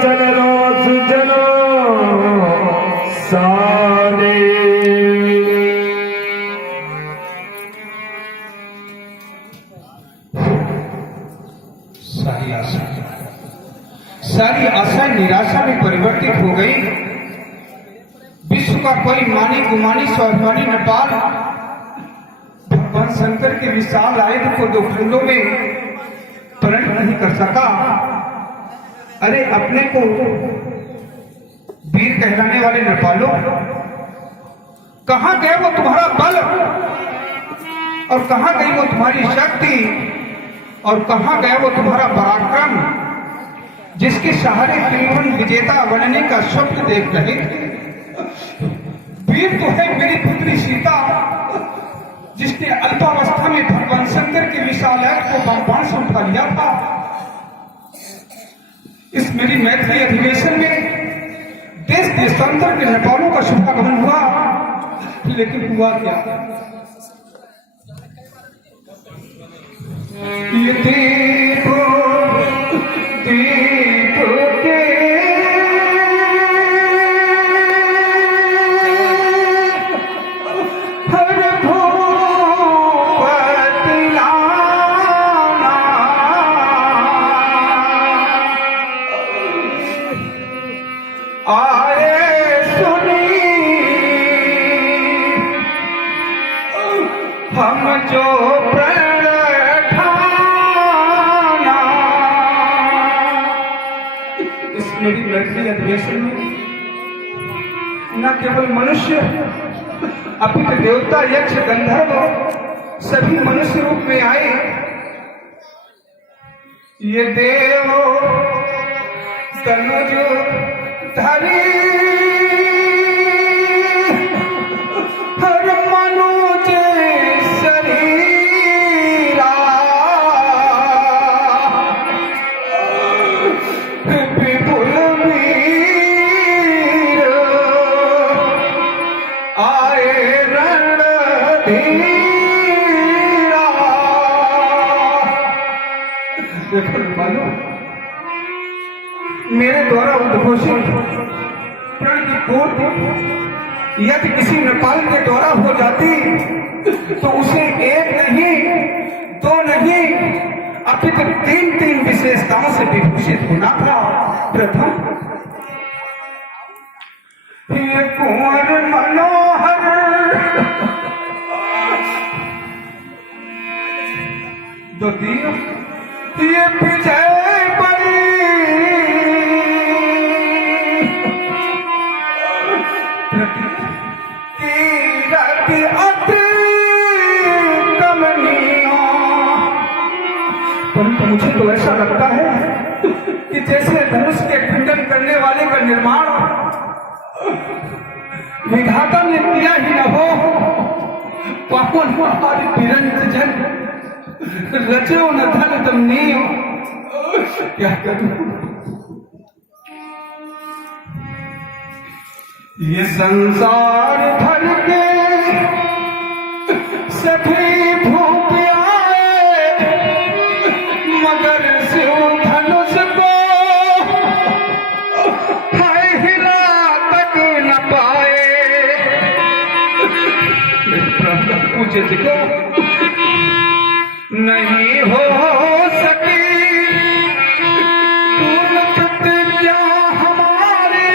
चल रोज जनो सारे। सारी आशाएं निराशा में परिवर्तित हो गई। विश्व का कोई मानी गुमानी स्वाभिमानी नेपाल भगवान शंकर के विशाल आयुध को दो खंडों में परिणत नहीं कर सका। अरे अपने को वीर कहलाने वाले नेपालों, कहां गए वो तुम्हारा बल, और कहां गई वो तुम्हारी शक्ति, और कहां गया वो तुम्हारा पराक्रम, जिसके सहारे त्रिभुवन विजेता बनने का स्वप्न देख रहे। वीर तो है मेरी पुत्री सीता, जिसने अल्पावस्था में भगवान शंकर के विशाल आयुध को बाण से उठा लिया था। इस मेरी मैत्री अधिवेशन में देश देशांतर के नेपालों का शुभागमन हुआ, लेकिन हुआ क्या? ये दीप के हर धूप तिलाना, आए सुनी हम जो मेरी मैत्री अधिवेशन में न केवल मनुष्य अपितु देवता यक्ष गंधर्व सभी मनुष्य रूप में आए। ये देव तनुज धरी हर मनुज शरीरा, विपुल वीर आए रणधीरा। देखो मानो मेरे द्वारा उद्घोषित प्रण की पूर्ति यदि किसी नेपाल के द्वारा हो जाती तो उसे एक नहीं दो नहीं अपितु तीन विशेषताओं से विभूषित होना था। प्रथम, ये कुंवर मनोहर द्वितीय, ये विजय बड़ी की अति कमनीय। परंतु मुझे तो ऐसा लगता है कि जैसे धनुष के खंडन करने वाले का निर्माण विधाता ने किया ही न हो, पावन हमारी बिरंत जन रचो न धन दमनीय। क्या करूं? ये संसार भर के सभी भूप आए, मगर शिव धनुष को हाय हिला तक न पाए। पूछे को नहीं हो सकी तुम प्रतिज्ञा हमारी,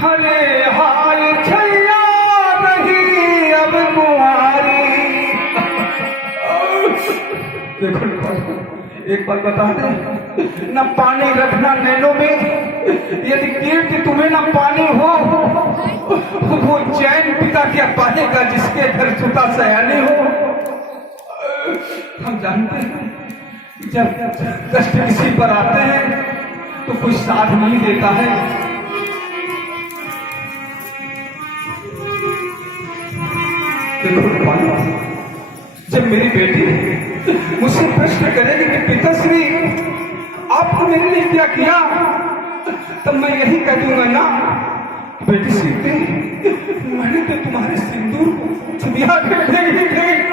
हरे हाल छैया नहीं अब कुंवारी। देखो एक बात बता दे, न पानी रखना नैनों में, यदि कीर्ति तुम्हें न पानी हो, वो चैन पिता क्या पाएगा जिसके घर सुता सयानी हो। हम जानते हैं जब कष्ट किसी पर आते हैं तो कोई साथ नहीं देता है। जब मेरी बेटी मुझसे प्रश्न करेगी कि पिताश्री आपने मेरे लिए क्या किया, तब मैं यही कह दूंगा ना, बेटी सीते मैंने तो तुम्हारे सिंदूर को छुबिया के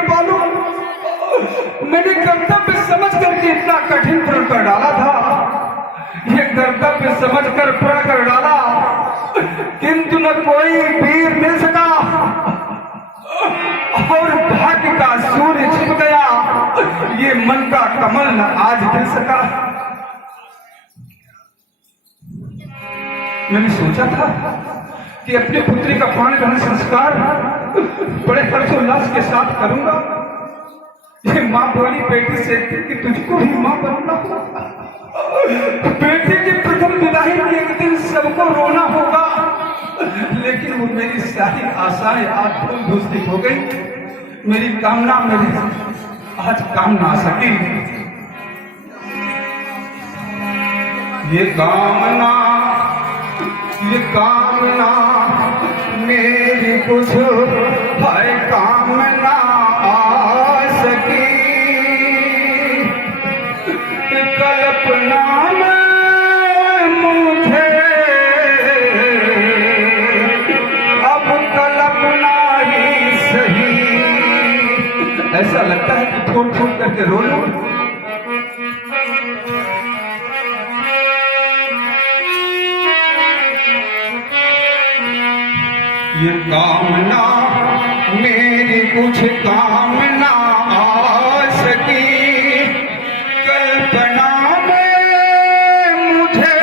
बालू मैंने कर्तव्य समझ करके इतना कठिन प्रण कर डाला था, ये कर्तव्य समझ कर प्रण कर डाला, किंतु न कोई वीर मिल सका और भाग्य का सूर्य छिप गया, ये मन का कमल न आज खिल सका। मैंने सोचा था कि अपनी पुत्री का प्राण ग्रहण संस्कार बड़े हर्षोल्लास के साथ करूंगा। ये मां बोली बेटी से कि तुझको भी मां बनना होगा, बेटी की प्रथम विदाई में एक दिन सबको रोना होगा, लेकिन वो मेरी सारी आशाएं आज धूल हो गई। मेरी कामना मेरी आज काम ना आ सकी। ये कामना मेरी कुछ है कामना आ सकी, कल्पना में मुझे अब कल्पना ही सही। ऐसा लगता है कि ठोक ठोक करके रो लो। ये कामना मेरी कुछ कामना आ सकी, कल्पना में मुझे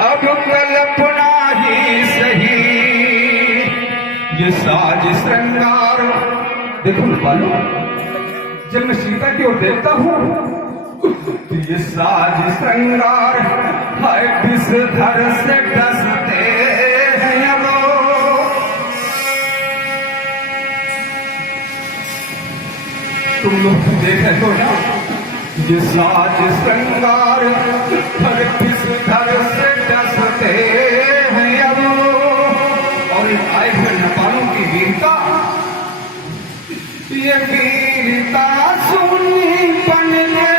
अब कल्पना ही सही। ये साज श्रृंगार देखो बालो, जब मैं सीता की ओर देखता हूँ तो ये साज श्रृंगार है विषधर से डसते हैं वो। तुम लोग देख रहे हो ना, ये साज श्रृंगार हर विषधर से डसते हैं वो। और ये आए हुए नेपालों की वीरता, ये वीरता सुनी बनने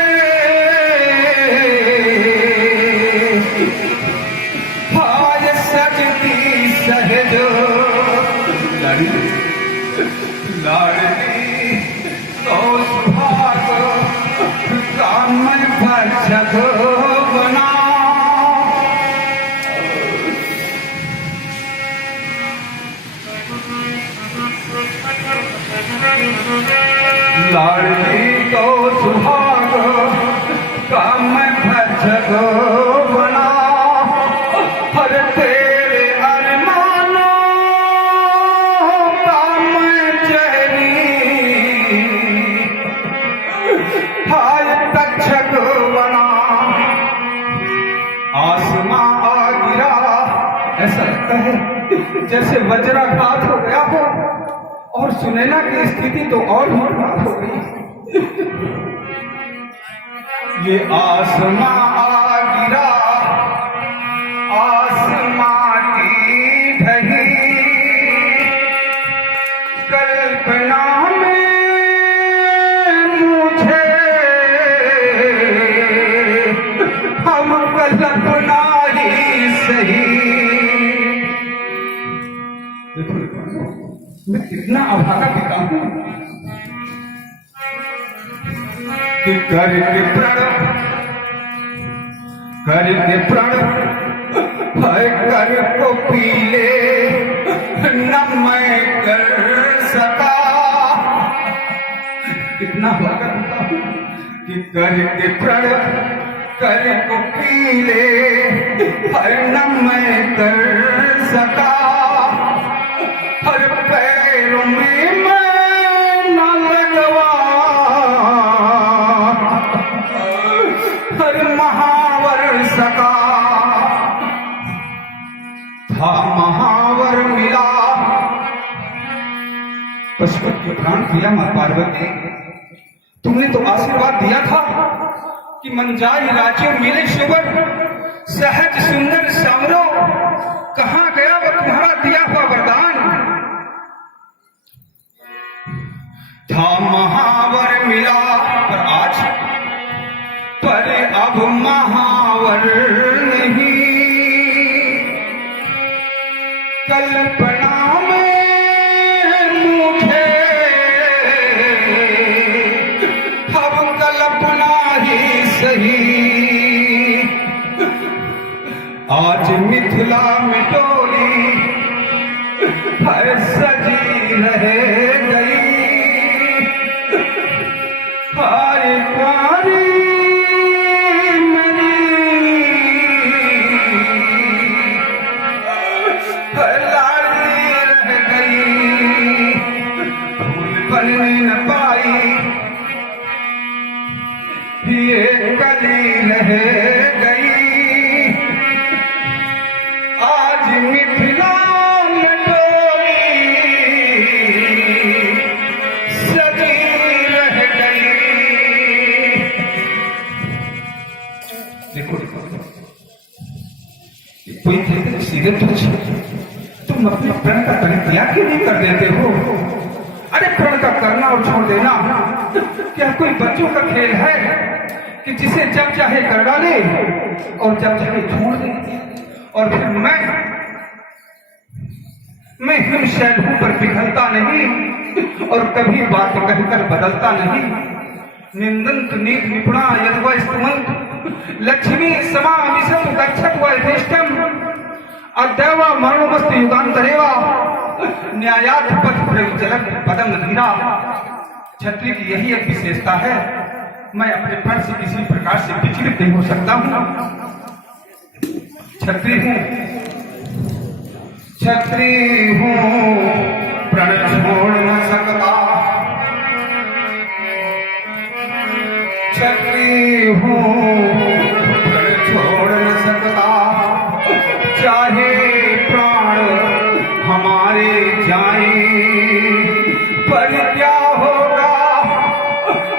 लाडली तो सुहाग काम भक्षक बना। लाडली तो सुहाग काम भक्षक बना, हर तेरे अरमानों का मैं चेहरी हाय तक्षक बना। आसमां आ गिरा, ऐसा लगता है जैसे वज्राघात हो गया हो, और सुनैना की स्थिति तो और भी खराब हो गई। ये आसमां आ गिरा, आसमां की ढही, कल्पना में मुझे हम कल्पना ही सही। मैं कितना अभागा पिता हूं कि करके प्रण है कर को पी ले न मैं कर सका। कितना अभागा पिता हूं कि करके प्रण कर को पी ले न मैं कर सका। हर पैरों में मैं न लगवा, हर महावर सका था महावर मिला। पशुपति को प्राण दिया मां पार्वती, तुमने तो आशीर्वाद दिया था कि मन जाए राज्यों मिले शुभर, सहज सुंदर समरो। कहां गया वो तुम्हारा दिया हुआ वरदान? था महावर मिला पर अब महावर नहीं। कल्पना में मुझे मिथिला मिटोली हर सजी रह गई हाय कुंवारी मेरी लाड़ी रह गई फूल बनने न पाई ये कली रह गई आज मिथिला मिटोली सजी रह गई। देखो कोई कहते सीधे तुम अपने प्रण का परित्याग क्यों नहीं कर देते हो? अरे प्रण का करना और छोड़ देना क्या कोई बच्चों का खेल है कि जिसे जब चाहे कर डाले और जब चाहे छोड़ दे? और फिर मैं हिमशैलों पर पिघलता नहीं और कभी बात कहकर बदलता नहीं। निंदंत नीत निपुणा यद्वस्तुमंत लक्ष्मी समा विशत गच्छत वैधिष्ठम अद्यवा मरणोमस्त युगांतरेवा न्यायात पथ प्रचलत पदम धीरा। क्षत्रिय की यही एक विशेषता है, मैं अपने फर्ज से किसी प्रकार से विचलित नहीं हो सकता हूँ। क्षत्रिय हूँ, क्षत्रिय हूँ, प्रण छोड़ न सकता। क्षत्रिय हूँ, प्रण छोड़ न सकता। चाहे प्राण हमारे जाए पर क्या होगा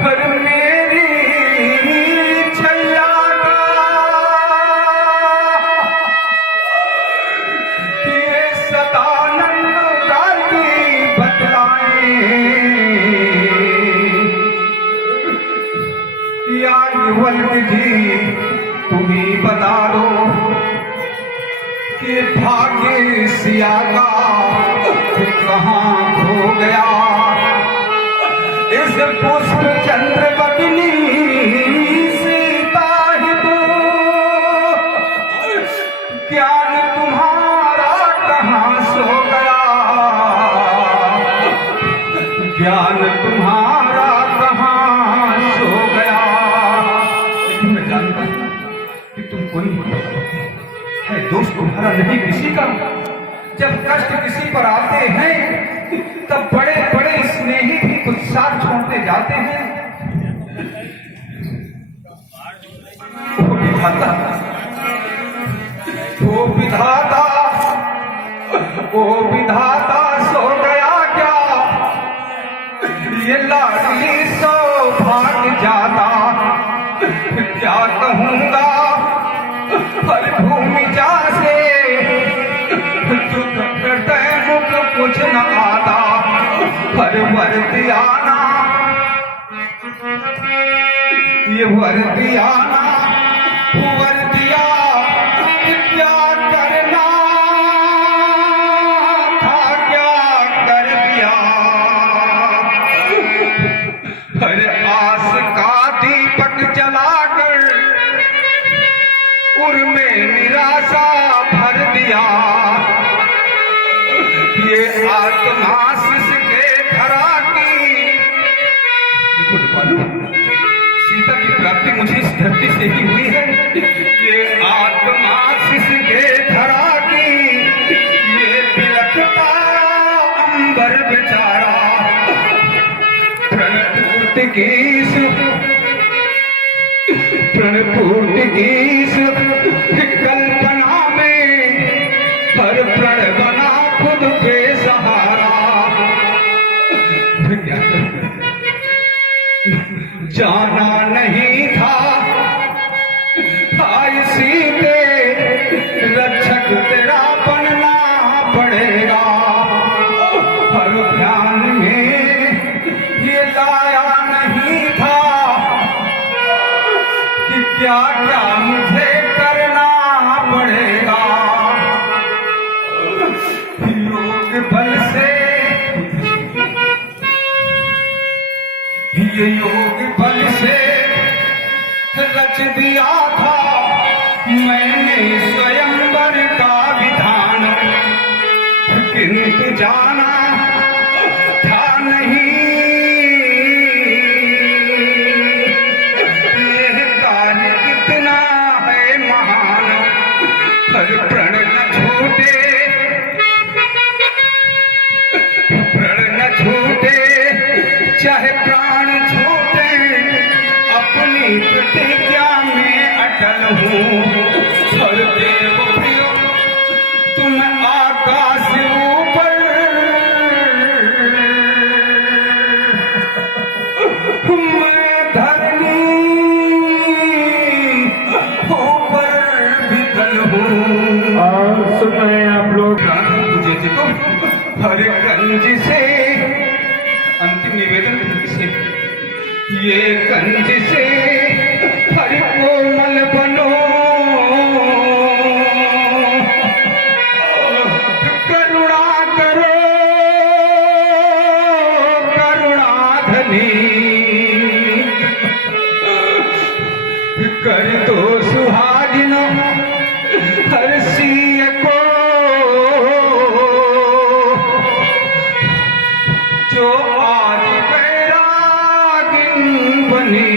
हर मेरी छैया का। ये सदानंद गार्गी बतलाए याज्ञवल्क्य जी तुम ही बता दो कि भाग्य सिया का कहाँ खो गया। इस पुष्प चंद्र बदली सीता ही तो ज्ञान तुम्हारा कहाँ सो गया। ज्ञान तुम्हारा कहाँ सो गया। लेकिन मैं जानता हूं कि तुम कोई है दोस्त तुम्हारा नहीं किसी का। जब कष्ट किसी पर आते हैं तब बड़े बड़े स्नेही भी कुछ साथ छोड़ते जाते हैं। वो विधाता वो विधाता सो गया क्या ये लाडली सौभाग्य जाता। क्या कहूंगा हर भूमि जा से मुख कुछ न आता। हर वर्दियाना ये वर्दियाना वर्दिया क्या करना था क्या कर दिया। हर आस का दीपक जलाकर उर्मे निराशा भर दिया। ये आत्मा के धरा की सीता की प्राप्ति मुझे इस धरती से ही हुई है। ये आत्मा के धरा की ये बिलखता अंबर बेचारा। प्रणपूर्ति की कल्पना में हर प्रण बना खुद पे सहारा। जाना नहीं था आज सीते रक्षक तेरा बनना पड़ेगा। हर ध्यान में ये लाया नहीं था कि क्या क्या मुझे करना पड़ेगा। योग बल से ये योग बल से रच दिया था मैंने स्वयंवर का प्रतिज्ञा में अटल हूँ और देव प्रिय तुम आकाश ऊपर मैं धरनी ऊपर विकल हूँ। और सुन रहे हैं आप लोग। तुझे देखो हर गंज से अंतिम निवेदन से ये गंज से हर कोमल बनो करुणा करो करुणाधनी कर दो सुहागिनो हर सिय को जो आज बैरागिन बनी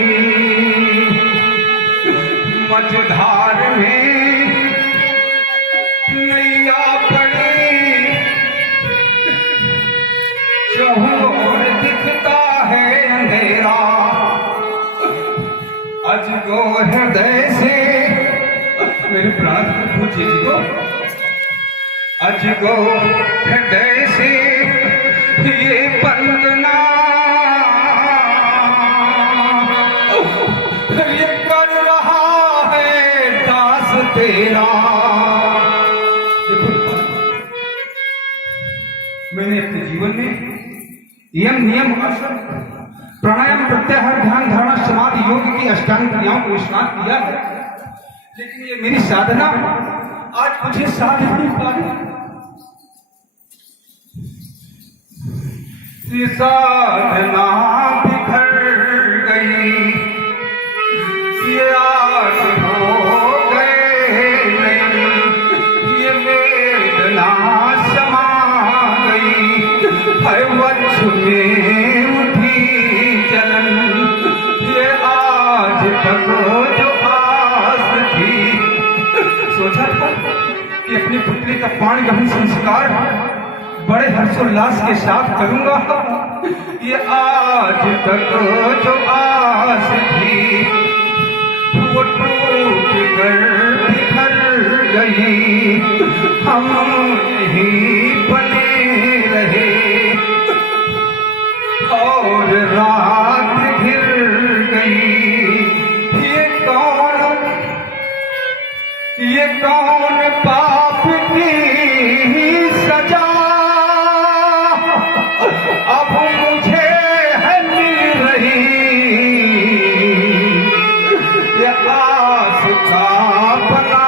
मझधार में नैया पड़ी चहुर दिखता है अंधेरा अजगो हृदय से मेरे प्राण पूछे को अजगो हृदय से ये वंदना ये कर रहा है दास तेरा। देखो मैंने अपने जीवन में यम नियम आसन प्राणायाम प्रत्याहार ध्यान धारणा समाधि योग की अष्टांग क्रियाओं को स्नान किया है, लेकिन ये मेरी साधना आज मुझे साध नहीं पा रही। ये साधना बिखर गई ये आस हो गए ये वेदना समा गई हर वक्ष में उठी जलन ये आज तक जो आस थी। सोचा था कि अपनी पुत्री का पाणी ग्रहण संस्कार बड़े हर्षोल्लास के साथ करूंगा, ये आज तक जो आस थी वो टूट कर बिखर गई। हम यहीं बने रहे और रात घिर गई। ये कौन पाप की सजा अब मुझे है मिल रही। ये आस का बना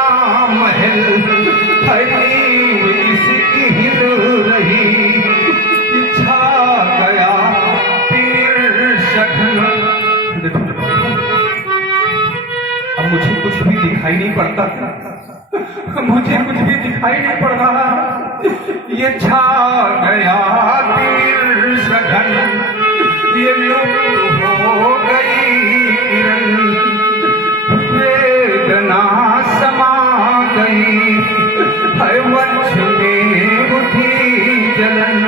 महल है नींव इसकी हिल रही। छा गया पीर शगन। अब मुझे कुछ भी दिखाई नहीं पड़ता, मुझे कुछ भी दिखाई नहीं पड़ रहा। ये छा गया तीर सघन ये लुप्त हो गई किरण वेदना समा गई हर वक्ष में उठी जलन।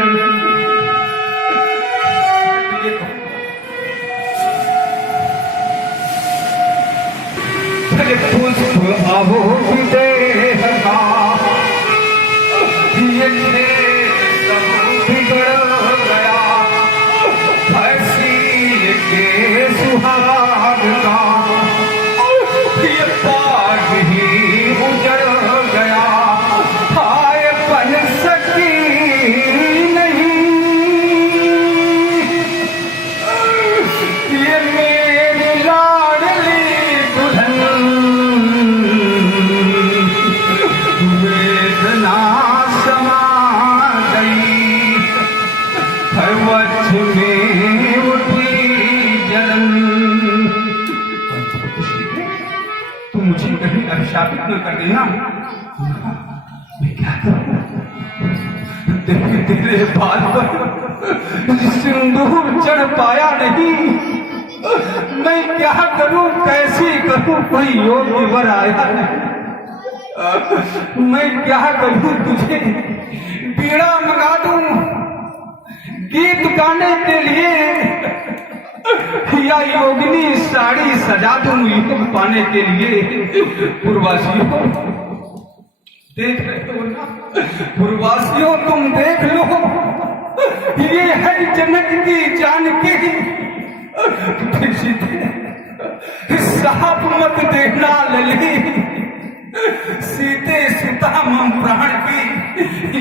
पुष्प अहो विदेह का ये सब बिगड़ गया फैसी के सुहाग का ये पाग ही उजड़ गया। हाय बन सकी नहीं ये मेरी लाडली दुल्हन वेदना समा गई हर वक्ष में उठी जलन। तू मुझे कहीं अभिशापित न कर देना। मैं क्या करूं तेरे बाल पर सिंदूर चढ़ पाया नहीं। मैं क्या करूं कैसे करूं कोई योगी वर आया नहीं। मैं क्या करूं तुझे बीड़ा मंगा दूं गीत गाने के लिए या योगिनी साड़ी सजा दूं योग पाने के लिए। पूर्ववासियों देख रहे हो ना, पूर्ववासियों तुम देख लो, ये है जनक की जानकी। साप मत देखना लली, सीते सुता मम प्राण की।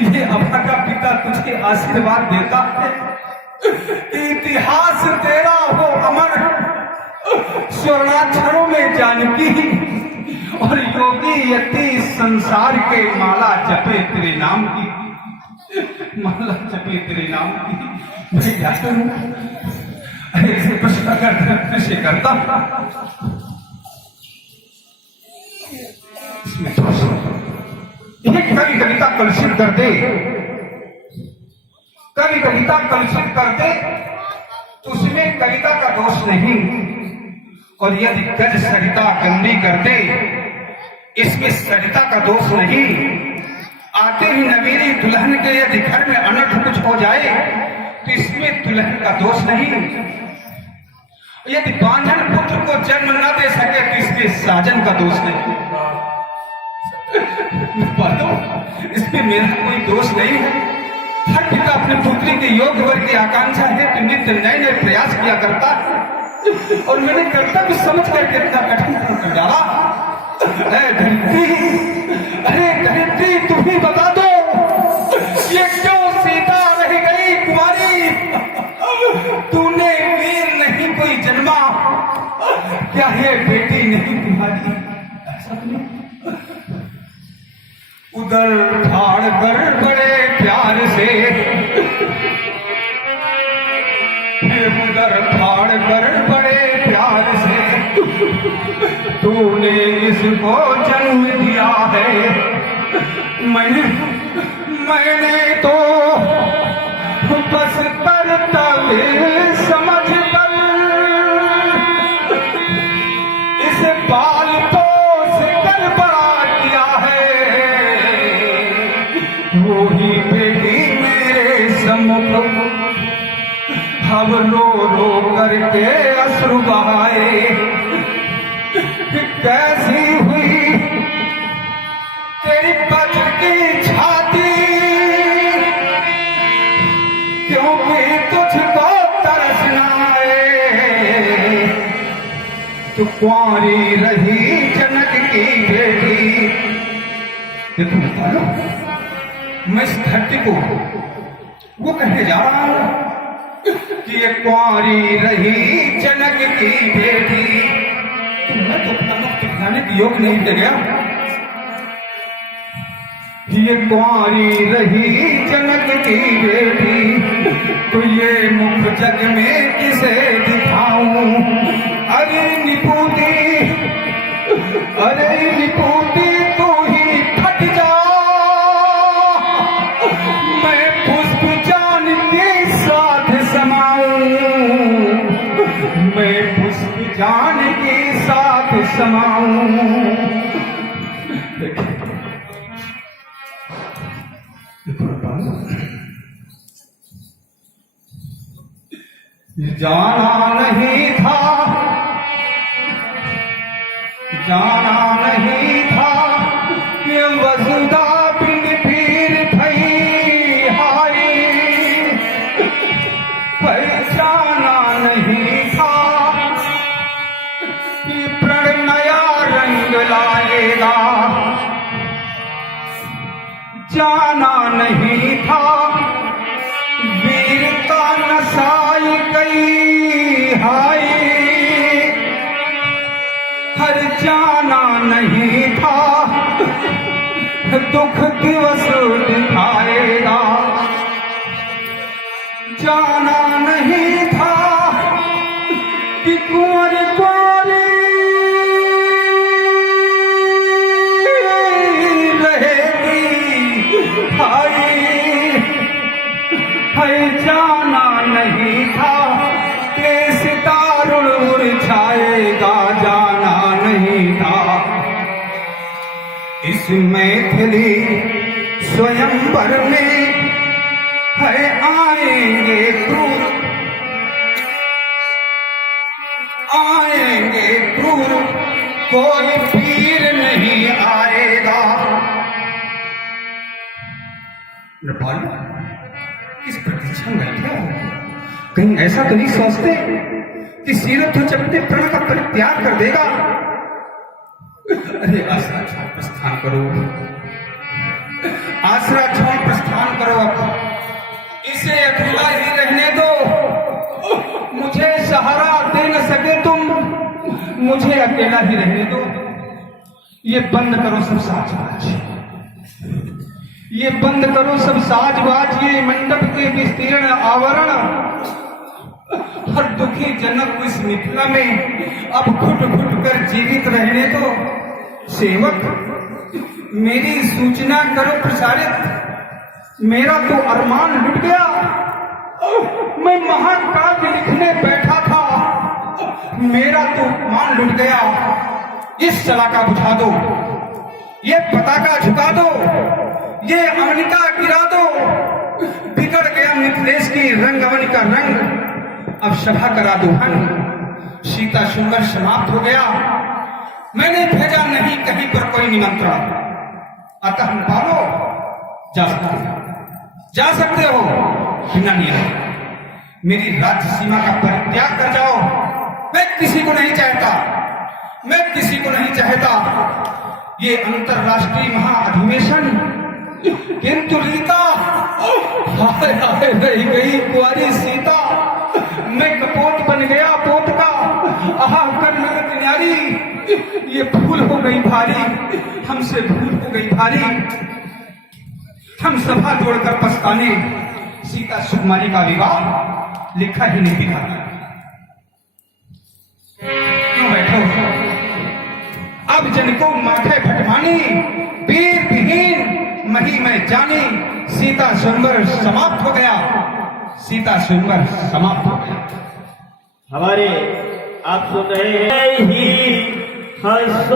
ये अभागा पिता तुझे आशीर्वाद देता है, इतिहास तेरा हो अमर स्वर्णाक्षरों में जानकी। और योगी यति संसार के माला जपे तेरे नाम की, माला जपे तेरे नाम की। मैं क्या करूं, ऐसे प्रश्न करता कवि कविता कलुषित कर दे, कवि कविता कलुषित कर दे तो उसमें कविता का दोष नहीं। और यदि गज सरिता गंदी कर दे, इसमें सरिता का दोष नहीं। आते ही नवीनी दुल्हन के यदि घर में अनर्थ कुछ हो जाए तो इसमें दुल्हन का दोष नहीं। यदि बांझन पुत्र को जन्म न दे सके तो इसमें साजन का दोष नहीं। इसमें मेरा कोई दोष नहीं है। हर पिता अपने पुत्री के योग्य वर की आकांक्षा है तो नित्य नए नए प्रयास किया करता है। और मैंने कर्तव्य समझ करके इतना कठिन कर डाला। अरे धरित्री तुम ही बता दो, ये क्यों सीता रह गई कुमारी? तूने वीर नहीं कोई जन्मा, क्या ये बेटी नहीं तुम्हारी? उधर ठाड़ कर बड़े प्यार से, उधर ठाड़ कर बड़े प्यार से तूने इसको जन्म दिया है। मैंने तो बस कर्तव्य समझ कर इस बाल को से कर बड़ा किया है। वो ही बेटी मेरे सम्मुख अब रो रो करके अश्रु बहाए। कैसी हुई तेरी पत्र की छाती, क्योंकि तुझको तरस न आए। तू कुंवारी रही जनक की बेटी। देखो मैं इस धरती को वो कहने जा रहा हूं कि ये कुंवारी रही जनक की बेटी। तो मैं तो अपना मुख दिखाने की योग नहीं दे गया। ये कुंवारी रही जनक की बेटी, तो ये मुख जग में किसे दिखाऊं? अरे निपुती, अरे निपुती तू ही फट जा। मैं पुष्प जान के साथ समाऊं, मैं पुष्प जान के साथ समाऊं। जाना नहीं था, जाना नहीं था ये वसुधा पिंड फिर भई हाय। पहचाना नहीं था कि प्रण नया रंग लाएगा। जाना नहीं था वीरता नसाई गई हाय। हर जाना नहीं था दुख दिवस दिखाएगा। जाना नहीं था कि कुंवर कुंवरी रहेगी हाय। जाना नहीं था कि सितारुण मुरझाएगा। जाना नहीं था इस मैथिली स्वयंवर में है आएंगे क्रूर। कहीं ऐसा तो नहीं सोचते कि सीरत हो चलते प्रण का परित्याग कर देगा? अरे आसरा छोड़ प्रस्थान करो, आसरा छोड़ प्रस्थान करो। अब इसे अकेला ही रहने दो, मुझे सहारा दे न सके तुम, मुझे अकेला ही रहने दो। ये बंद करो सब साजबाज, ये बंद करो सब साजबाज, ये मंडप के विस्तीर्ण आवरण। हर दुखी जनक को इस मिथिला में अब घुट घुट कर जीवित रहने दो। सेवक मेरी सूचना करो प्रसारित, मेरा तो अरमान लुट गया। मैं महाकाव्य लिखने बैठा था, मेरा तो मान लुट गया। इस शलाका बुझा दो, ये पताका झुका दो, ये अवनिका गिरा दो। बिगड़ गया मिथिलेश की रंगवनी का रंग, अब सभा करा दो हन। सीता सुंदर समाप्त हो गया, मैंने भेजा नहीं कहीं पर कोई निमंत्रण। अतः बालो जा सकते हो बिना नियम। मेरी राज्य सीमा का परित्याग कर जाओ। मैं किसी को नहीं चाहता, मैं किसी को नहीं चाहता। ये अंतरराष्ट्रीय महाअधिवेशन, किंतु रीता हाय हाय रह गई कुंवारी सीता। मैं कपोत बन गया पोत का, आहा कर नगत न्यारी। ये भूल हो गई भारी, हमसे भूल हो गई भारी। हम सभा जोड़कर पछताने, सीता सुकुमारी का विवाह लिखा ही नहीं दिखा। क्यों बैठो? अब जन को माथे भटमानी, वीर विहीन मही में जानी। सीता स्वयंवर समाप्त हो गया, सीता स्वयंवर समाप्त हो गया। हमारे आप सुन रहे हैं ही हंस